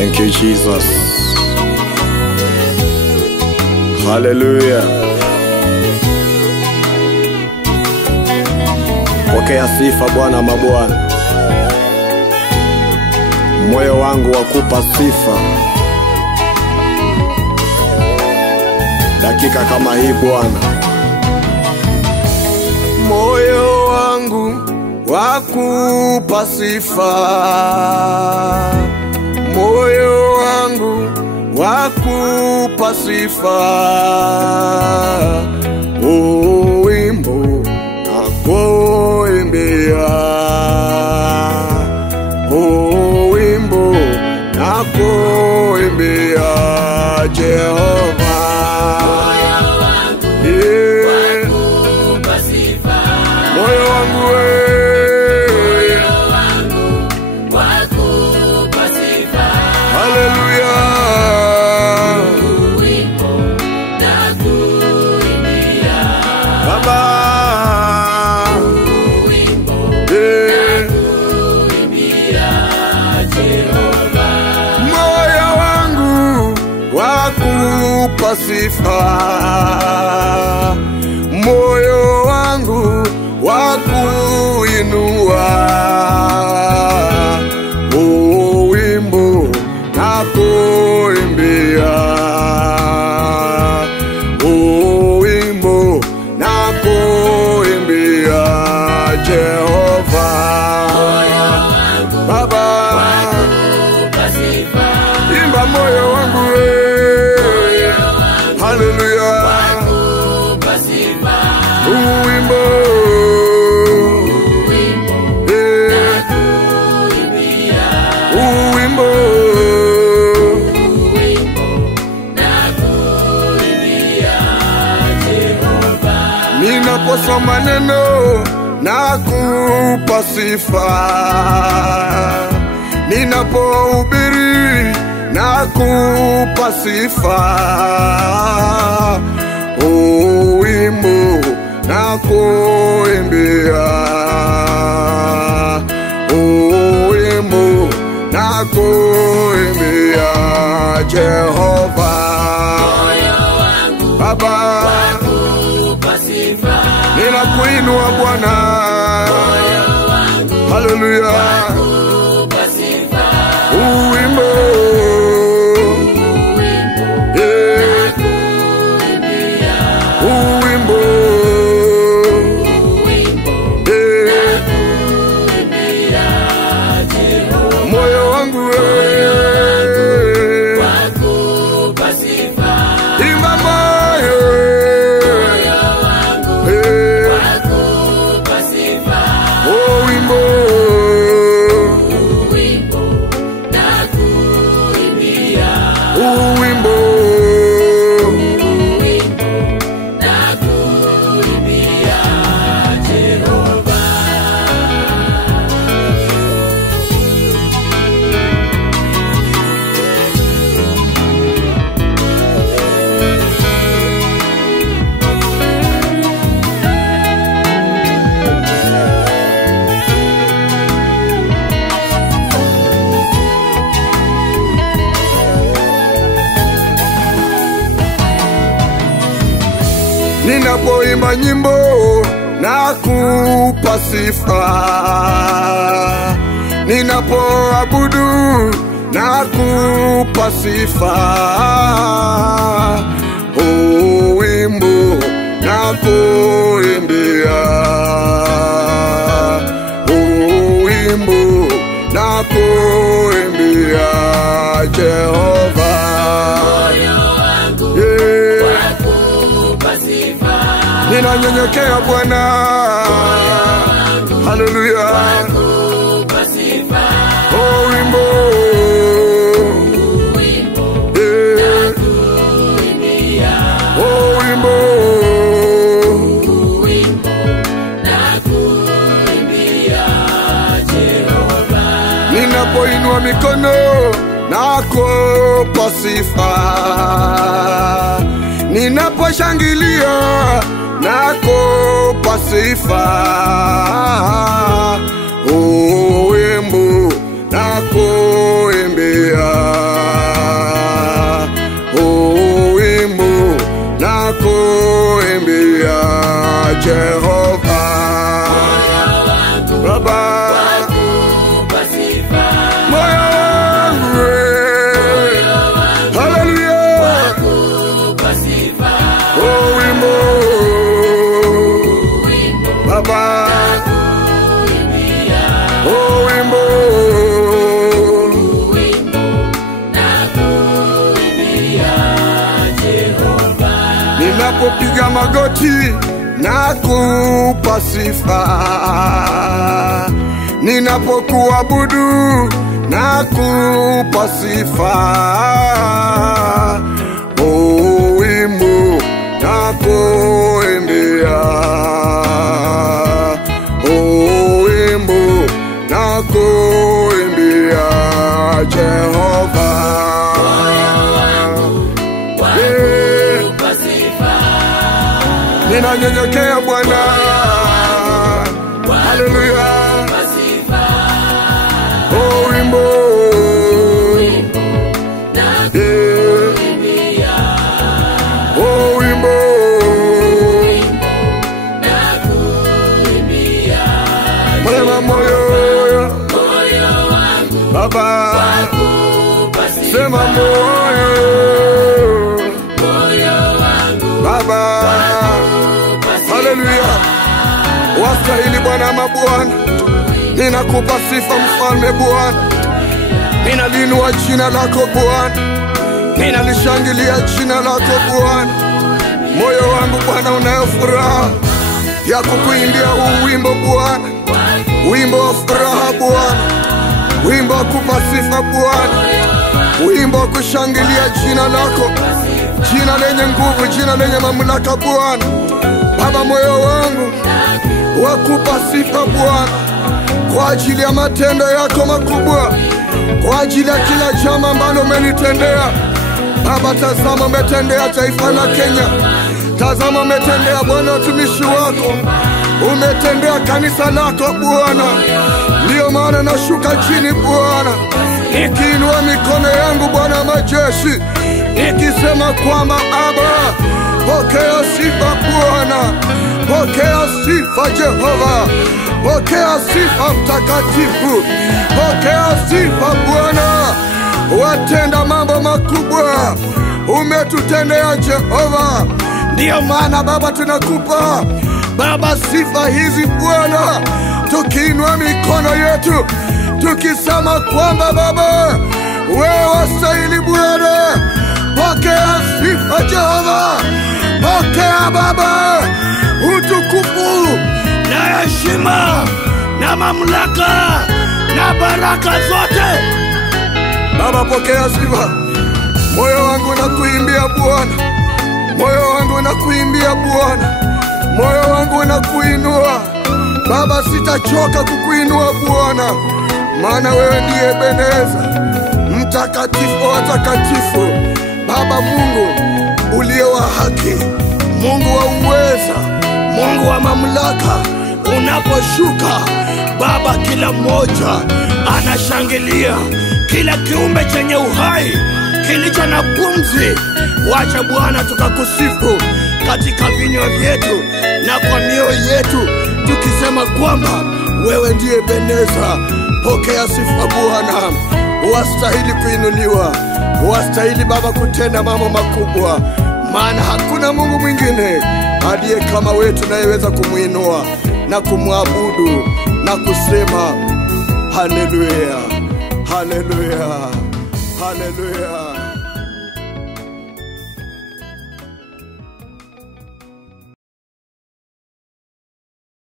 Thank you, Jesus. Hallelujah. Pokea sifa Bwana mabwana. Moyo wangu wakupa sifa. Dakika kama hii Bwana. Moyo wangu wakupa sifa. Moyo wangu wakupa sifa. Wimbo nakuimbia. Wimbo nakuimbia Jehova. Moyo wangu wakupa sifa. Hallelujah. Wimbo nakuimbia Baba. Wimbo nakuimbia Jehova. Moyo wangu wakupa sifa. Moyo wangu wakuinua. Wimbo nakuimbia. Wimbo nakuimbia Jehova. Baba imba moyo wangu. Hallelujah. Wimbo ninaposoma neno nakupa sifa. Ninapohubiri nakupa sifa. Wimbo nakuimbia. Wimbo nakuimbia Jehova. Baba ninakuinua Bwana. Hallelujah. Wimbo moyo wangu wakupa sifa. Imba moyo wakupa sifa. Wimbo nakuimbia. Wimbo nakuimbia Jehova. Ninapoimba nyimbo nakupa sifa. Ninapoabudu nakupa sifa. Wimbo nakuimbia. Wimbo nakuimbia Jehova. Ninanyenyekea Bwana. Hallelujah. Wimbo ninapoinua mikono nakupa sifa. Ninaposhangilia nakupa sifa. Wimbo nakuimbia. Jehova. Baba, moyo wangu, hallelujah, oh wimbo, Baba, oh wimbo, ninapopiga magoti nakupa sifa, ninapokuabudu nakupa sifa, oh wimbo nakuimbia, oh wimbo nakuimbia Jehova. Ninanyenyekea Bwana, hallelujah, oh wimbo, oh wimbo, mwema moyo, Baba, sema moyo, Baba, hallelujah, wastahili Bwana mabwana, ninakupa sifa mfalme Bwana, ninalinua jina lako Bwana, ninalishangilia jina lako Bwana. Moyo wangu Bwana unayo furaha ya kukuimbia huu wimbo Bwana, wimbo wa furaha Bwana, wimbo wa kupa sifa Bwana, wimbo wa kushangilia jina lako, jina lenye nguvu, jina lenye mamlaka Bwana. Baba, moyo wangu wakupa sifa Bwana, kwa ajili ya matendo yako makubwa, kwa ajili ya kila jambo ambalo umenitendea Baba. Tazama umetendea taifa la Kenya, tazama umetendea Bwana watumishi wako, umetendea kanisa lako Bwana. Ndiyo maana nashuka chini Bwana, nikiinua mikono yangu Bwana majeshi, nikisema kwamba Aba, pokea sifa Bwana, pokea sifa Jehova, pokea sifa mtakatifu, pokea sifa Bwana. Watenda mambo makubwa umetutendea Jehova. Ndiyo maana Baba tunakupa Baba sifa hizi Bwana, tukiinua mikono yetu tukisema kwamba Baba wewe wastahili Bwana. Pokea sifa Jehova, pokea Baba utukufu na heshima na mamlaka na baraka zote Baba, pokea sifa. Moyo wangu nakuimbia Bwana, moyo wangu nakuimbia Bwana, moyo wangu nakuinua Baba, sitachoka kukuinua Bwana, maana wewe ndiye Ebeneza, mtakatifu wa watakatifu Baba, Mungu uliye wa haki, Mungu wa uweza, Mungu wa mamlaka. Unaposhuka Baba, kila mmoja anashangilia, kila kiumbe chenye uhai kilicho na pumzi. Wacha Bwana tukakusifu katika vinywa vyetu na kwa mioyo yetu, tukisema kwamba wewe ndiye Ebeneza. Pokea sifa Bwana, wastahili kuinuliwa, wastahili Baba kutenda mambo makubwa, maana hakuna Mungu mwingine aliye kama wewe tunayeweza kumuinua na kumwabudu na kusema haleluya, haleluya, haleluya.